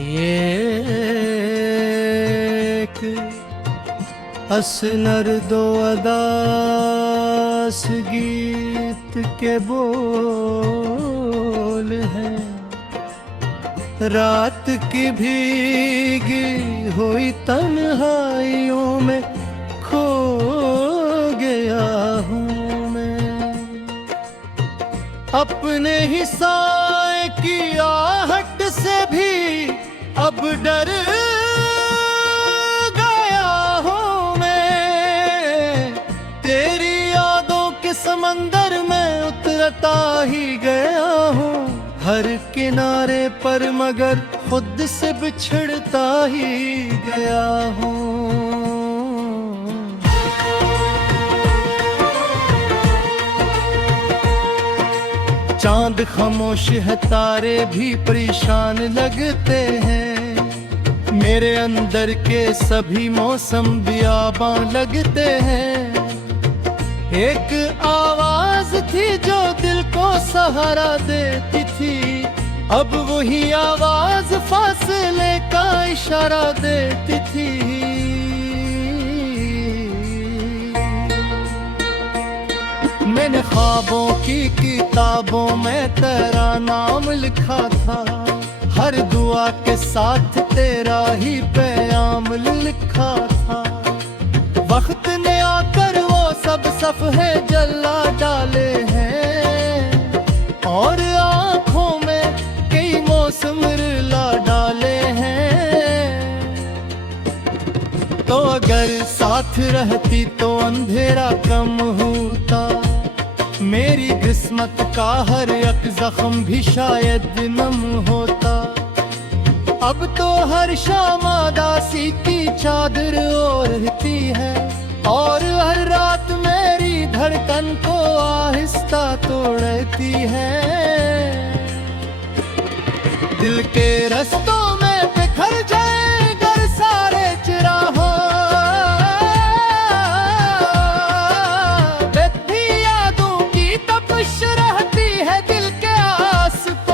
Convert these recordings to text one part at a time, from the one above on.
एक असनर दो अदास गीत के बोल हैं। रात की भीगी हुई तन्हाइयों में खो गया हूँ मैं। अपने ही साए की आहट से भी अब डर गया हूँ मैं। तेरी यादों के समंदर में उतरता ही गया हूँ हर किनारे पर, मगर खुद से बिछड़ता ही गया हूँ। चांद खामोश है, तारे भी परेशान लगते हैं। मेरे अंदर के सभी मौसम बियाबां लगते हैं। एक आवाज थी जो दिल को सहारा देती थी, अब वही आवाज फासले का इशारा देती थी। मैंने ख्वाबों की किताबों में तेरा नाम लिखा था, हर दुआ के साथ तेरा ही पैगाम लिखा था। वक्त ने आकर वो सब सफ़हे जला डाले हैं और आँखों में कई मौसम रुला डाले हैं। तो अगर साथ रहती तो अंधेरा कम होता, मेरी किस्मत का हर एक जख्म भी शायद नम होता। अब तो हर शाम उदासी की चादर ओढ़ती है और हर रात मेरी धड़कन को आहिस्ता तोड़ती है। दिल के रस्तों में बिखर जाए गर सारे चिराहों, बेधी यादों की तपिश रहती है दिल के आस-पास।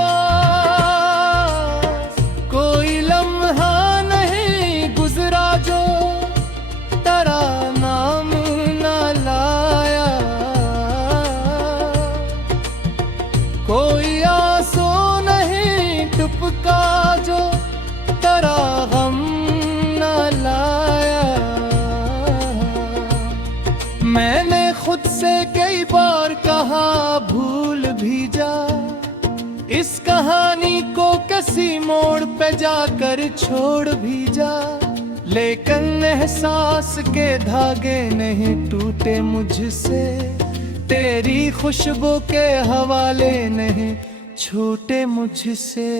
कोई लम्हा नहीं गुजरा जो तेरा नाम न लाया, कोई आंसू नहीं टपका जो तेरा गम न लाया। मैंने खुद से कई बार कहा भूल भी जा, इस कहानी को किसी मोड़ पे जाकर छोड़ भी जा। लेकिन एहसास के धागे नहीं टूटे मुझसे, तेरी खुशबू के हवाले नहीं छूटे मुझसे।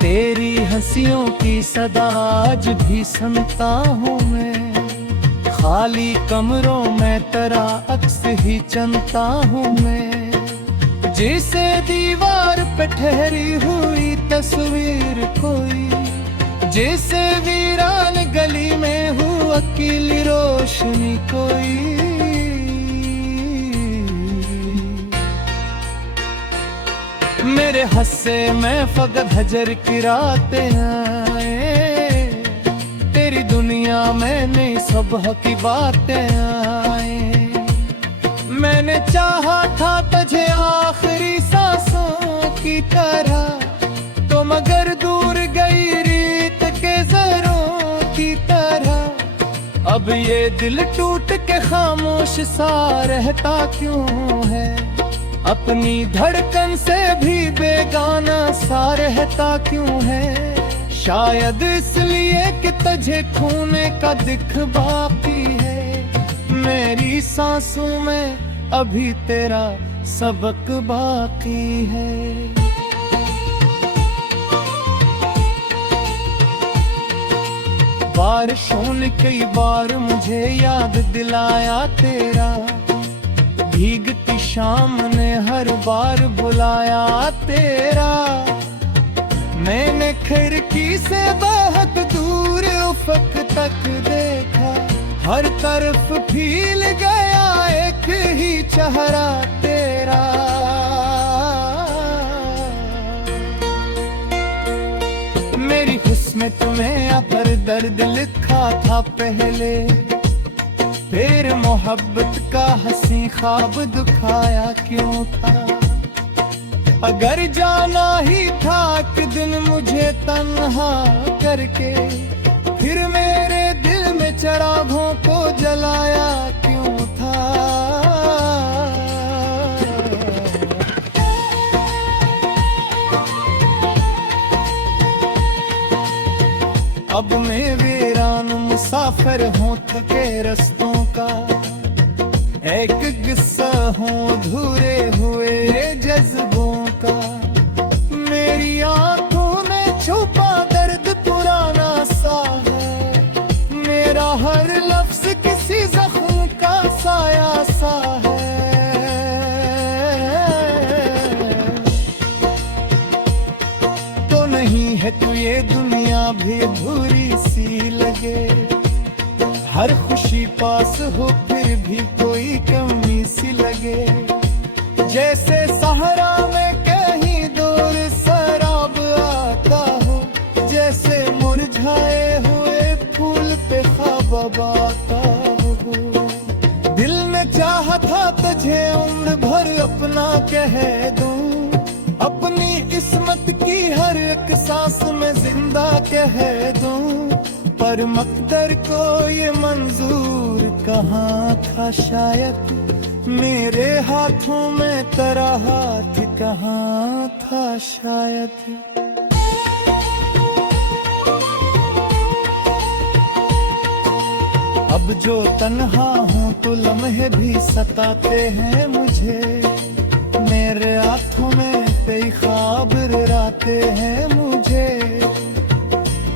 तेरी हंसियों की सदा आज भी सुनता हूँ मैं, खाली कमरों में तेरा अक्स ही चनता हूँ मैं। जैसे दीवार पे ठहरी हुई तस्वीर कोई, जैसे वीरान गली में हूँ अकेली रोशनी कोई। मेरे हस्से में फकत हजर की रातें आए, तेरी दुनिया में नई सुबह की बातें आए। मैंने चाहा था तुझे आखिरी सांसों की तरह, तो मगर दूर गई रीत के ज़रों की तरह। अब ये दिल टूट के खामोश सा रहता क्यों है, अपनी धड़कन से भी बेगाना सा रहता क्यों है। शायद इसलिए कि तुझे खोने का दिख बाकी है, मेरी सांसों में अभी तेरा सबक बाकी है। बारिशों ने कई बार मुझे याद दिलाया तेरा, भीगती शाम ने हर बार बुलाया तेरा। मैंने खिड़की से बहुत दूर उफ़क़ तक देखा, हर तरफ फैल गया एक ही चेहरा तेरा। जिसमें तुम्हें अपर दर्द लिखा था पहले, फिर मोहब्बत का हंसी ख्वाब दुखाया क्यों था। अगर जाना ही था एक दिन मुझे तन्हा करके, फिर मेरे दिल में चिरागों को जलाया क्यों था। अब मैं वीरान मुसाफिर हूँ थके रस्तों का, एक किस्सा हूँ अधूरे हुए जज्बों का। मेरी आंखों में छुपा दर्द पुराना सा है, मेरा हर लफ्ज किसी जख्म का साया सा है। तो नहीं है तू ये दुनिया भी अधूरी सी लगे, हर खुशी पास हो फिर भी कोई कमी सी लगे। जैसे सहरा में कहीं दूर शराब आता हो, जैसे मुरझाए हुए फूल पे ख्वाब आता हो। दिल ने चाहा था तुझे उम्र भर अपना कह दूं, अपनी किस्मत की हर एक सांस में जिंदा कह दूं। पर मकदर को ये मंजूर कहाँ था शायद, मेरे हाथों में तेरा हाथ कहाँ था शायद। अब जो तन्हा हूँ तो लम्हे भी सताते हैं मुझे, मेरे हाथों में कई ख्वाब राते हैं मुझे।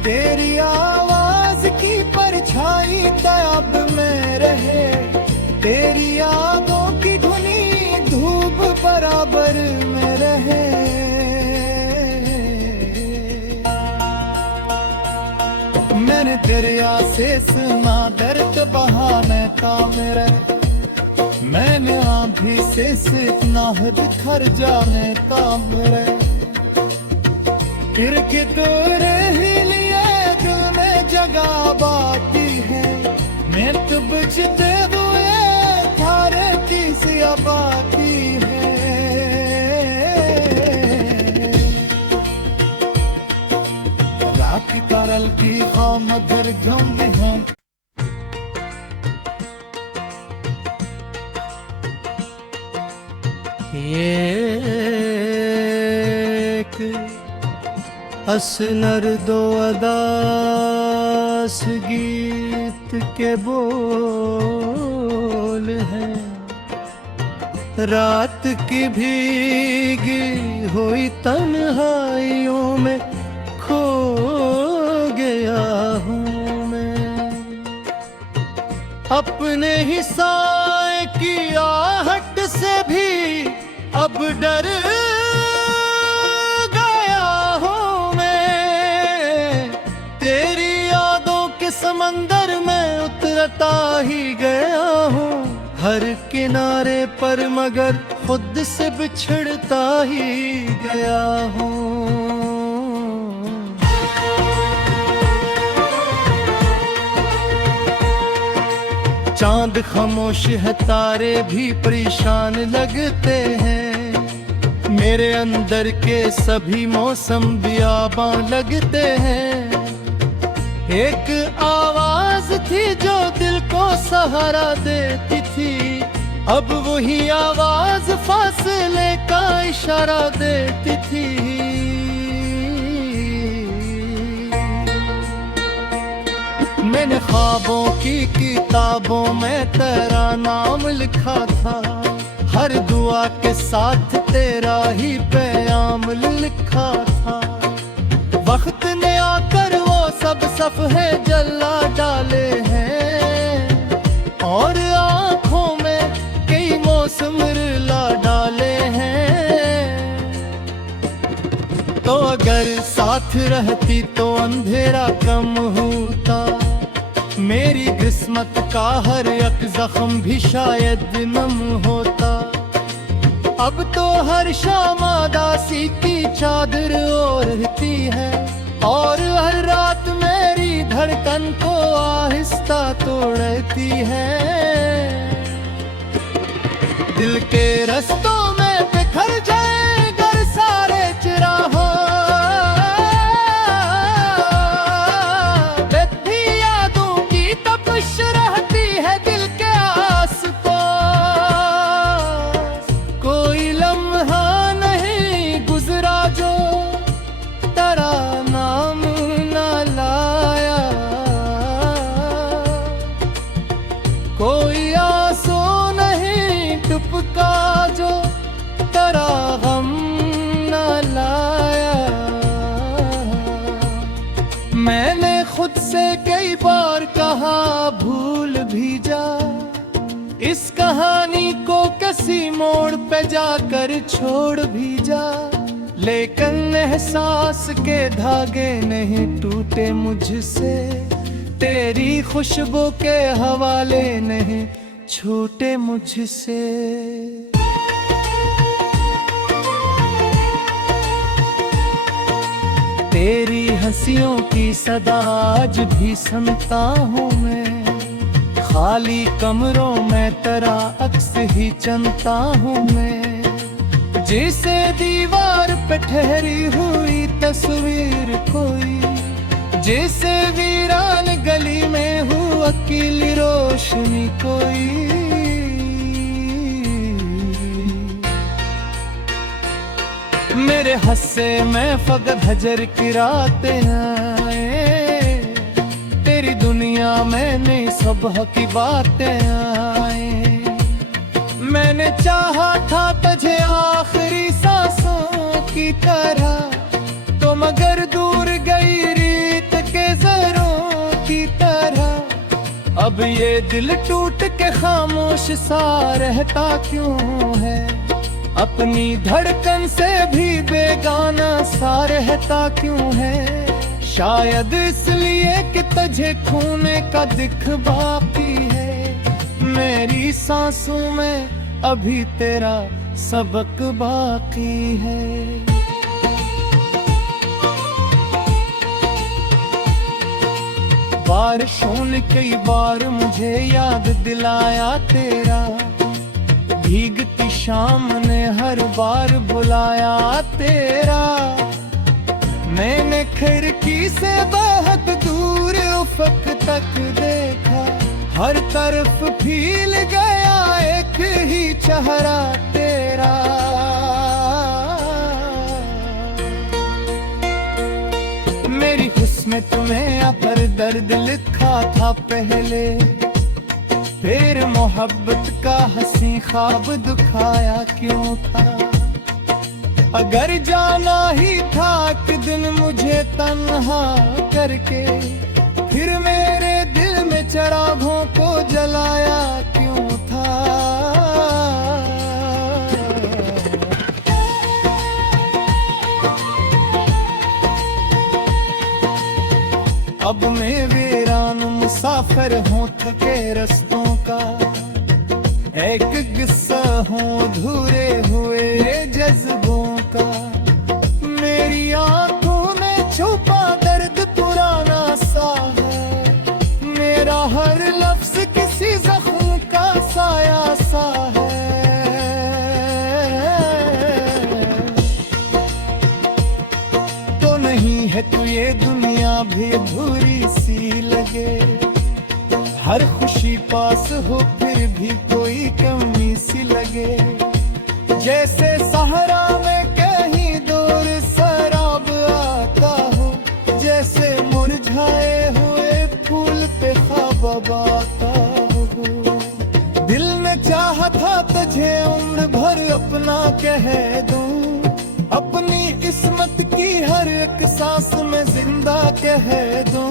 तेरी आवाज की परछाई तब में रहे, तेरी यादों की धुनी धूप बराबर में रहे। मैंने दरिया से सुना दर्द बहाने का मेरे, मैंने आंधी से सीखना है बिखर जाने का मेरे। फिर के तोरे ही लिए दिल में जगह बाकी है, मैं तो बचते हुए थारे तीसिया बाकी है। रात करल की खाम दर गम हूँ, असनर दो अदास गीत के बोल हैं, रात की भीगी हुई तन्हाइयों में खो गया हूँ मैं। अपने ही साए की आहट से भी अब डर समंदर में उतरता ही गया हूँ, हर किनारे पर मगर खुद से बिछड़ता ही गया हूँ। चांद खामोश है तारे भी परेशान लगते हैं, मेरे अंदर के सभी मौसम बियाबां लगते हैं। एक आवाज थी जो दिल को सहारा देती थी, अब वही आवाज फासले का इशारा देती थी। मैंने ख्वाबों की किताबों में तेरा नाम लिखा था, हर दुआ के साथ तेरा ही पैगाम लिखा था। वक्त ने आकर वो सब सफ़े जला डाले हैं, और आँखों में कई मौसम रुला डाले हैं। तो अगर साथ रहती तो अंधेरा कम होता, मेरी किस्मत का हर एक जख्म भी शायद नम होता। अब तो हर शाम उदासी की चादर ओढ़ती है, और हर रात धड़कन को आहिस्ता तोड़ती है। दिल के रस्तों में बिखर जाए गर सारे चिराहों, बेधी यादों की तपिश रहती है दिल के आस पास। कोई लम्हा नहीं गुजरा जो तेरा नाम न लाया, कोई आंसू नहीं टपका जो तेरा गम न लाया। मैंने खुद से कई बार कहा भूल भी जा, इस कहानी को किसी मोड़ पे जाकर छोड़ भी जा, लेकिन एहसास के धागे नहीं टूटे मुझसे, तेरी खुशबू के हवाले नहीं छूटे मुझसे। तेरी हंसियों की सदा आज भी सुनता हूँ मैं, खाली कमरों में तेरा अक्स ही चुनता हूँ मैं। जैसे दीवार पे ठहरी हुई तस्वीर कोई, जैसे वीरान गली में हूँ अकेली रोशनी कोई। मेरे हस्से में फकत हजर की रातें आए, तेरी दुनिया में नहीं सुबह की बातें आए। मैंने चाहा था तुझे आखिरी सांसों की तरह, तो मगर दूर गई रीत के जरों की तरह। अब ये दिल टूट के खामोश सा रहता क्यों है, अपनी धड़कन से भी बेगाना सा रहता क्यों है। शायद इसलिए कि तुझे खोने का दिख बाकी है, मेरी सांसों में अभी तेरा सबक बाकी है। बारिशों ने कई बार मुझे याद दिलाया तेरा, भीगती शाम ने हर बार बुलाया तेरा। मैंने खिड़की से बहुत दूर उफक तक देखा, हर तरफ फील गया एक ही चेहरा तेरा। मेरी हुस्न तुम्हें पर दर्द लिखा था पहले, फिर मोहब्बत का हंसी ख्वाब दिखाया क्यों था। अगर जाना ही था कि दिन मुझे तन्हा करके, फिर मेरे दिल में चिरागों को जलाया क्यों था। अब मैं वीरान मुसाफिर हूँ थके रस्तों का, एक किस्सा हूँ अधूरे हुए जज्बों का। मेरी आंखों में छुपा दर्द पुराना सा है, मेरा हर लफ्ज किसी जख्म का साया सा है। तो नहीं है तू ये दुनिया भी अधूरी सी लगे, हर खुशी पास हो फिर भी कोई कमी सी लगे। जैसे सहरा में कहीं दूर शराब आता हो, जैसे मुरझाए हुए फूल पे ख्वाब आता हो। दिल ने चाहा था तुझे उम्र भर अपना कह दूं, अपनी किस्मत की हर एक सांस में जिंदा कह दूं।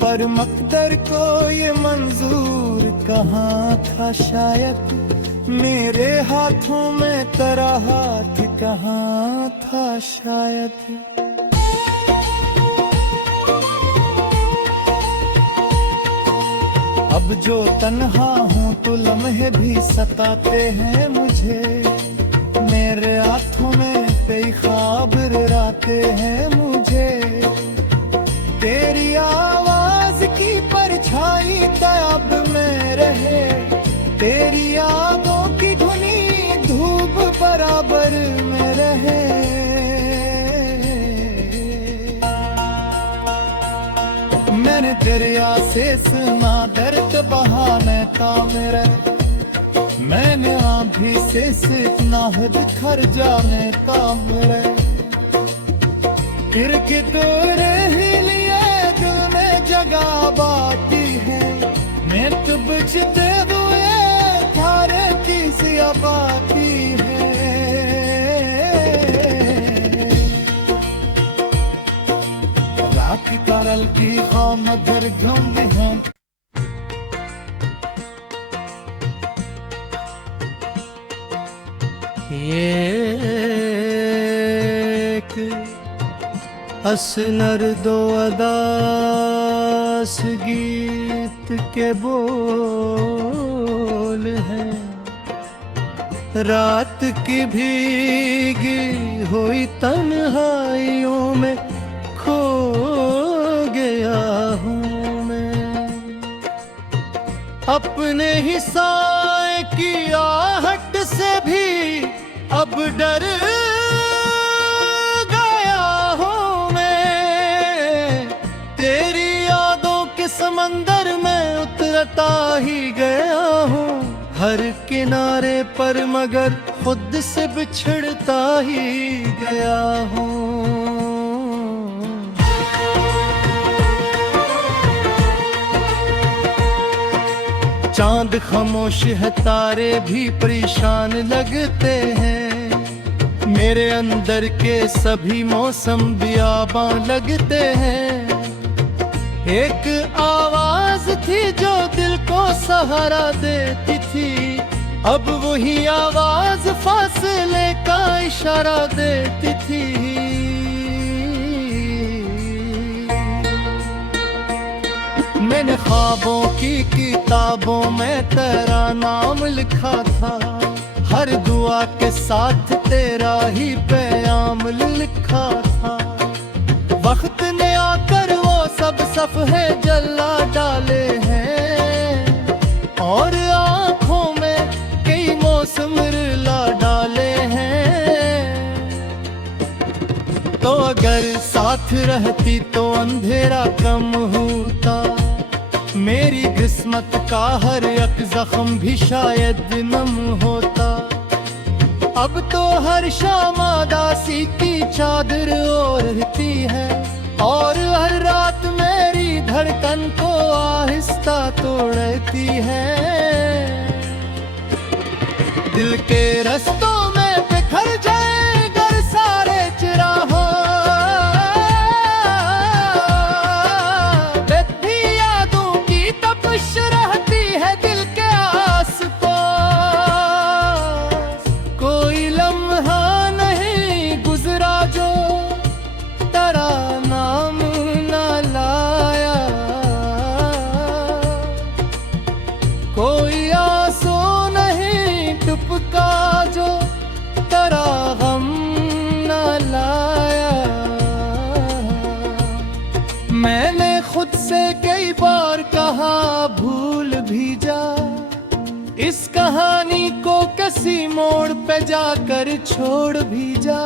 पर मकदर को ये मंजूर कहाँ था शायद, मेरे हाथों में तेरा हाथ कहाँ था शायद। अब जो तन्हा हूँ तो लम्हे भी सताते हैं मुझे, मेरे हाथों में कई ख्वाब राते हैं मुझे। तेरी आवाज तेरी यादों की धुनी धूप बराबर में रहे। मैंने दरिया से सुना दर्द बहाने का मेरे, मैंने आंधी से सीखना है बिखर जाने का मेरे। फिर कि तेरे ही लिए दिल में जगह बाकी है, मैं तो बचते हुए थारे की सिया बाकी है। रात करल की खाम दर घूम हैं। एक असनर दो अदास गीत के बोल हैं, रात की भीगी हुई तन्हाइयों में खो गया हूँ मैं। अपने ही साए की आहट से भी अब डर गया हूँ मैं। तेरी यादों के समंदर में उतरता ही गया हूँ, हर किनारे पर मगर खुद से बिछड़ता ही गया हूँ। चांद खामोश है, तारे भी परेशान लगते हैं, मेरे अंदर के सभी मौसम बियाबां लगते हैं। एक आवाज थी जो दिल को सहारा देती थी, अब वही आवाज फासले का इशारा देती थी। मैंने ख्वाबों की किताबों में तेरा नाम लिखा था, हर दुआ के साथ तेरा ही पैगाम लिखा था। वक्त ने आकर वो सब सफ़हे जला डाले हैं, और आँखों में कई मौसम रुला डाले हैं। तो अगर साथ रहती तो अंधेरा कम होता, मेरी किस्मत का हर एक जख्म भी शायद नम होता। अब तो हर शाम उदासी की चादर ओढ़ती है, और हर रात मेरी धड़कन को आहिस्ता तोड़ती है। दिल के रस्तों में बिखर जाए गर सारे चिराहों, रहती है दिल के आस-पास। कोई लम्हा नहीं गुजरा जो तेरा नाम न लाया, कोई आंसू नहीं टपका जो तेरा गम न लाया। मैंने खुद से कई बार कहा भूल भी जा, इस कहानी को किसी मोड़ पे जाकर छोड़ भी जा,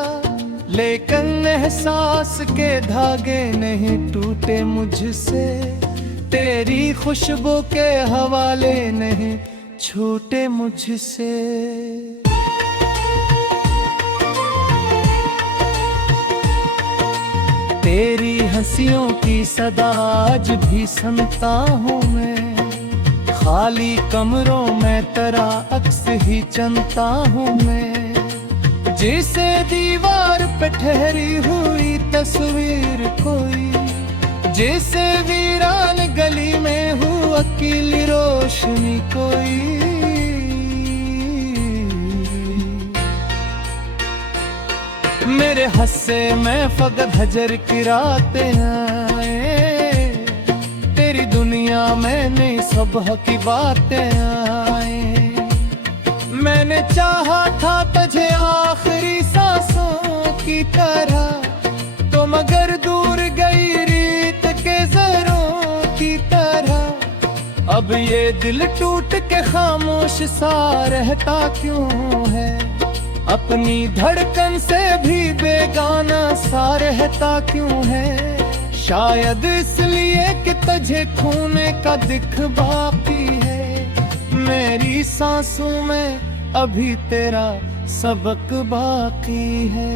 लेकिन एहसास के धागे नहीं टूटे मुझसे, तेरी खुशबू के हवाले नहीं छूटे मुझसे। तेरी हंसियों की सदा आज भी सुनता हूँ मैं, खाली कमरों में तेरा अक्स ही चुनता हूँ मैं। जैसे दीवार पे ठहरी हुई तस्वीर कोई, जैसे वीरान गली में हो अकेली रोशनी कोई। मेरे हस्से में फकत हजर की रातें आए, तेरी दुनिया में नहीं सुबह की बातें आए। मैंने चाहा था तुझे आखिरी सांसों की तरह, तो मगर दूर गई रीत के जरों की तरह। अब ये दिल टूट के खामोश सा रहता क्यों है, अपनी धड़कन से भी बेगाना सा रहता क्यों है। शायद इसलिए कि तुझे खोने का दिख बाकी है, मेरी सांसों में अभी तेरा सबक बाकी है।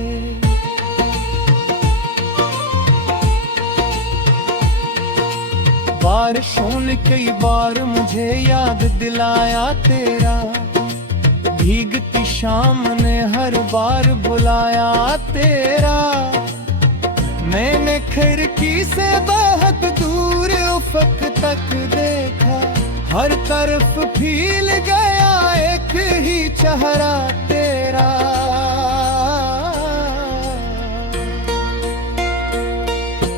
बारिशों ने कई बार मुझे याद दिलाया तेरा, भीगती शाम ने हर बार बुलाया तेरा। मैंने खिड़की से बहुत दूर उफक तक देखा, हर तरफ फील गया एक ही चेहरा तेरा।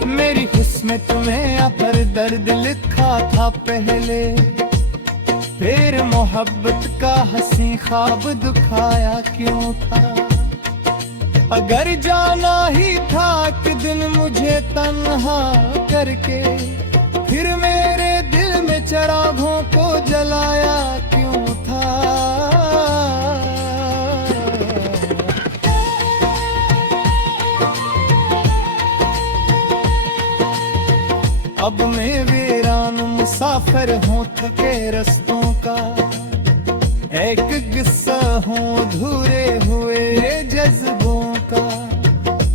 मेरी हुस्न तुम्हें पर दर्द लिखा था पहले, फिर मोहब्बत का हंसी ख्वाब दुखाया क्यों था। अगर जाना ही था कि दिन मुझे तन्हा करके, फिर मेरे दिल में चिरागों को जलाया क्यों था। अब मैं वीरान मुसाफिर हूँ थके रस्तों का, एक किस्सा हूँ अधूरे हुए जज्बों का।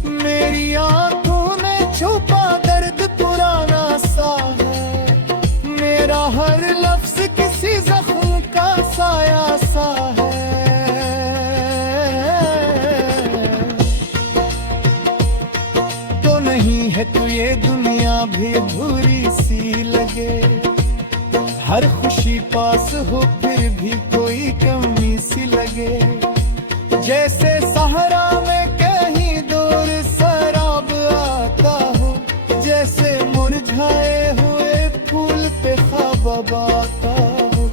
मेरी आंखों में छुपा दर्द पुराना सा है, मेरा हर लफ्ज किसी जख्म का साया सा है। तो नहीं है तू ये दुनिया भी अधूरी सी लगे, हर खुशी पास हो फिर भी कोई कमी सी लगे। जैसे सहरा में कहीं दूर शराब आता हो, जैसे मुरझाए हुए फूल पे ख्वाब आता हो।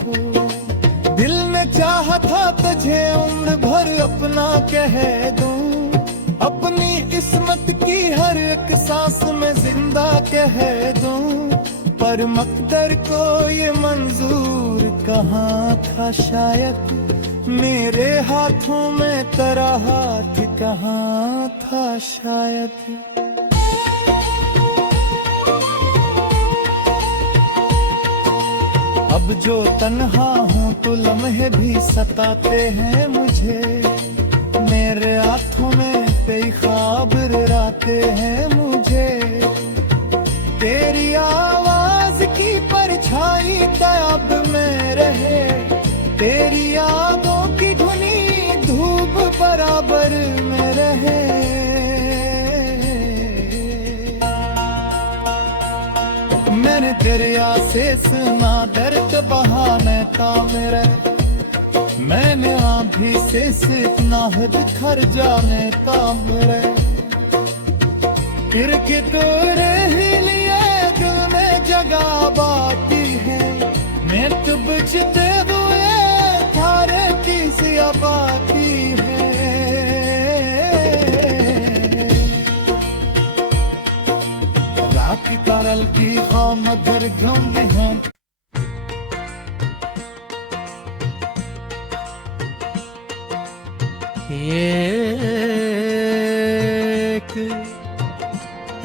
दिल ने चाहा था तुझे उम्र भर अपना कह दूं, अपनी किस्मत की हर एक सांस में जिंदा कह दूं। पर मकदर को ये मंजूर कहाँ था शायद, मेरे हाथों में तेरा हाथ कहाँ था शायद। अब जो तन्हा हूँ तो लम्हे भी सताते हैं मुझे, मेरे हाथों में कई ख्वाब राते हैं मुझे। तेरी आवाज की परछाई तब में रहे, तेरी यादों की धुनी धूप बराबर में रहे। मैंने दरिया से सुना दर्द बहाने का मेरे, मैंने आंधी से सीखना है बिखर जाने का मेरे। फिर के तोरे ही लिए दिल में जगह बाकी है, मैं तो बुझते हुए थारे की सिया बाकी है। रात करल की मधुर गम है, एक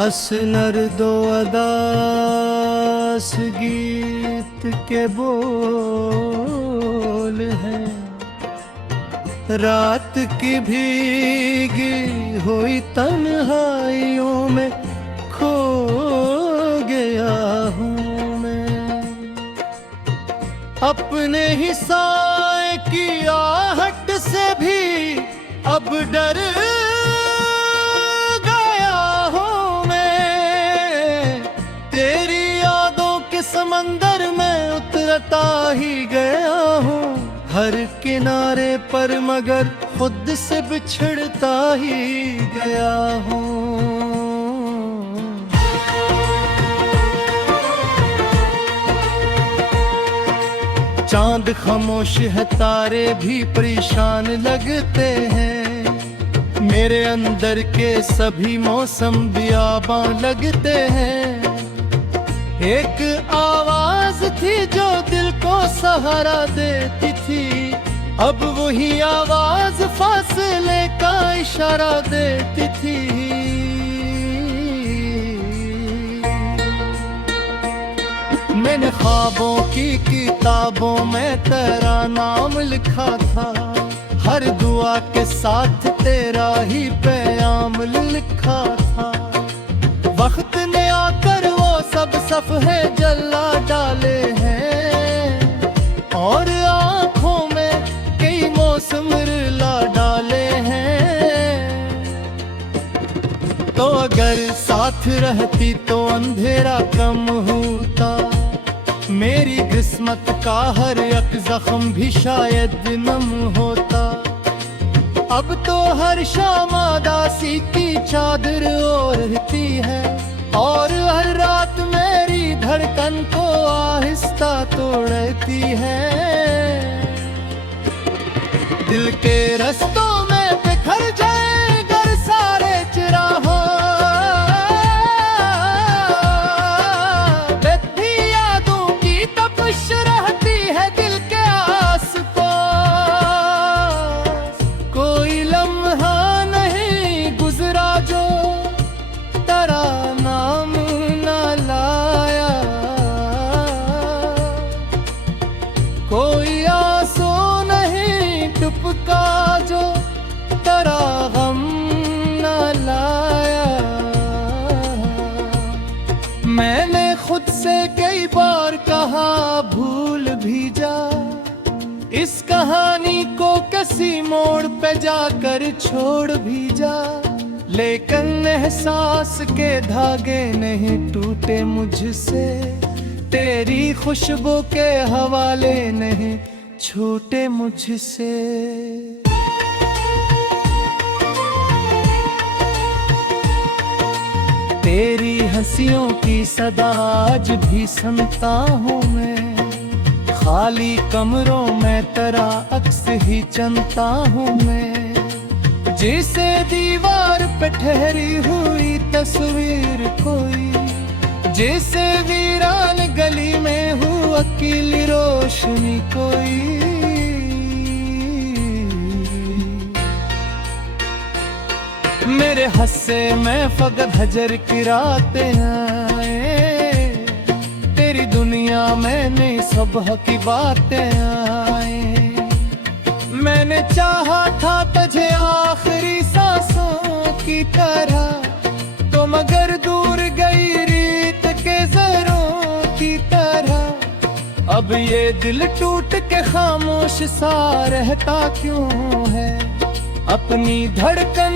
असनर दो अदास गीत के बोल हैं। रात की भीगी हुई तन्हाइयों में खो गया हूँ मैं, अपने ही साए की आहट से भी अब डर गया हूँ मैं। तेरी यादों के समंदर में उतरता ही गया हूँ, हर किनारे पर मगर खुद से बिछड़ता ही गया हूँ। चांद खामोश है, तारे भी परेशान लगते हैं, मेरे अंदर के सभी मौसम बियाबां लगते हैं। एक आवाज थी जो दिल को सहारा देती थी, अब वही आवाज फासले का इशारा देती थी। मैंने ख्वाबों की किताबों में तेरा नाम लिखा था, हर दुआ के साथ तेरा ही पैगाम लिखा था। वक्त ने आकर वो सब सफ़हे जला डाले हैं, और आँखों में कई मौसम रुला डाले हैं। तो अगर साथ रहती तो अंधेरा कम होता, मेरी किस्मत का हर एक जख्म भी शायद नम होता। अब तो हर शाम उदासी की चादर ओढ़ती है, और हर रात मेरी धड़कन को आहिस्ता तोड़ती है। दिल के रस्तों में बिखर जाए गर सारे चिराहों, भी यादों की तपिश रहती है दिल के आस पास। कोई लम्हा नहीं गुजरा जो तेरा नाम न लाया, कोई आंसू नहीं टपका जो तेरा गम न लाया। मैंने खुद से कई बार कहा भूल भी जा, इस कहानी को किसी मोड़ पे जाकर छोड़ भी जा। लेकिन एहसास के धागे नहीं टूटे मुझसे, तेरी खुशबू के हवाले नहीं छूटे मुझसे। तेरी हंसियों की सदा आज भी सुनता हूँ मैं, खाली कमरों में तेरा अक्स ही चनता हूँ मैं। जैसे दीवार पे ठहरी हुई तस्वीर कोई, जैसे वीरान गली में हूँ अकेली रोशनी कोई। मेरे हस्से में फकत हजर की रातें आए, तेरी दुनिया में नहीं सुबह की बातें आए। मैंने चाहा था तुझे आखिरी सांसों की तरह, तो मगर दूर गई रीत के ज़रों की तरह। अब ये दिल टूट के खामोश सा रहता क्यों है, अपनी धड़कन